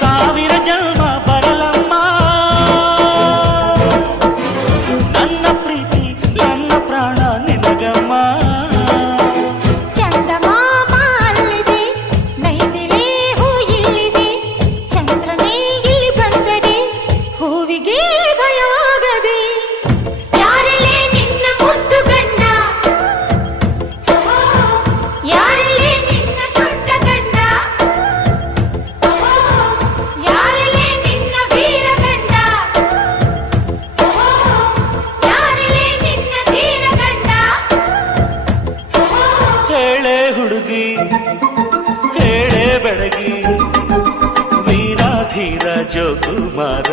ಸಾವಿರ ಜನ್ಮ ಬರಲಮ್ಮ ನನ್ನ ಪ್ರೀತಿ ನನ್ನ ಪ್ರಾಣ ನಿನಗಮ್ಮ. ಚಂದಮಾಮ ಅಲ್ಲಿದೆ, ನೈದಿಲೆ ಹೂ ಇಲ್ಲಿದೆ, ಚಂದ್ರನೇ ಇಲ್ಲಿ ಬಂದರೆ ಹೂವಿಗೆ ಭಯವಾಗದೆ. ಯಾರಲ್ಲೇ ನಿನ್ನ ಮುದ್ದು ಗಂಡ, ಯಾರಲ್ಲೇ ನಿನ್ನ ದೊಡ್ಡ ಗಂಡ, ಯಾರಲ್ಲೇ ನಿನ್ನ ವೀರ ಗಂಡ, ಯಾರಲ್ಲೇ ನಿನ್ನ ಧೀರ ಗಂಡ. ಹೇಳೆ ಹುಡುಗಿ ಹೇಳೆ ಬೆಳಗಿ ವೀರ ಧೀರ ಜೋಕುಮಾರ